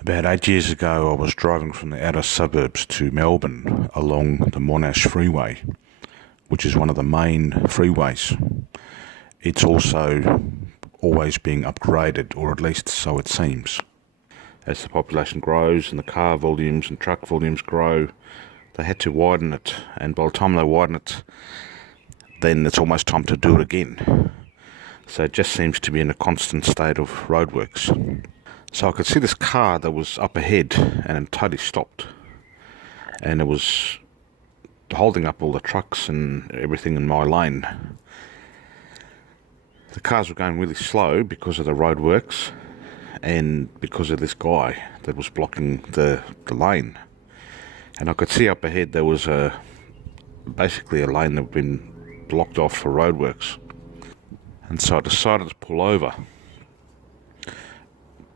About 8 years ago, I was driving from the outer suburbs to Melbourne along the Monash Freeway, which is one of the main freeways. It's also always being upgraded, or at least so it seems. As the population grows and the car volumes and truck volumes grow, they had to widen it, and by the time they widen it, then it's almost time to do it again. So it just seems to be in a constant state of roadworks. So I could see this car that was up ahead and it totally stopped. And it was holding up all the trucks and everything in my lane. The cars were going really slow because of the roadworks and because of this guy that was blocking the lane. And I could see up ahead there was basically a lane that had been blocked off for roadworks. And so I decided to pull over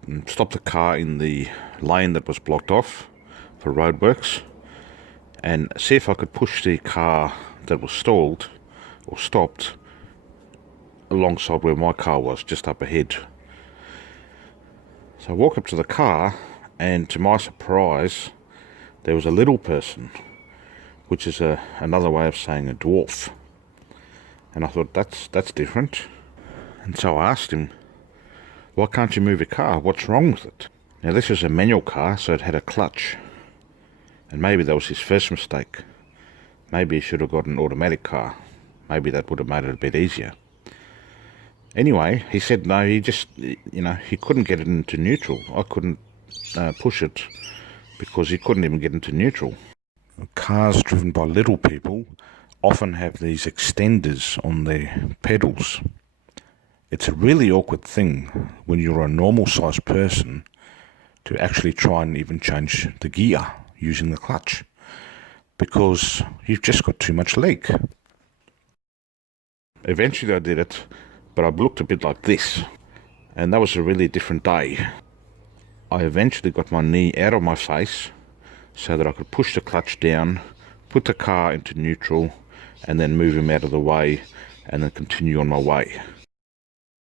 and stop the car in the lane that was blocked off for roadworks and see if I could push the car that was stalled or stopped alongside where my car was, just up ahead. So I walked up to the car, and to my surprise there was a little person, which is another way of saying a dwarf. And I thought, that's different. And so I asked him, why can't you move your car? What's wrong with it? Now this was a manual car, so it had a clutch. And maybe that was his first mistake. Maybe he should have got an automatic car. Maybe that would have made it a bit easier. Anyway, he said no, he just, he couldn't get it into neutral. I couldn't push it because he couldn't even get into neutral. Cars driven by little people often have these extenders on their pedals. It's a really awkward thing when you're a normal sized person to actually try and even change the gear using the clutch, because you've just got too much leg. Eventually I did it, but I looked a bit like this, and that was a really different day. I eventually got my knee out of my face so that I could push the clutch down, put the car into neutral, and then move him out of the way and then continue on my way.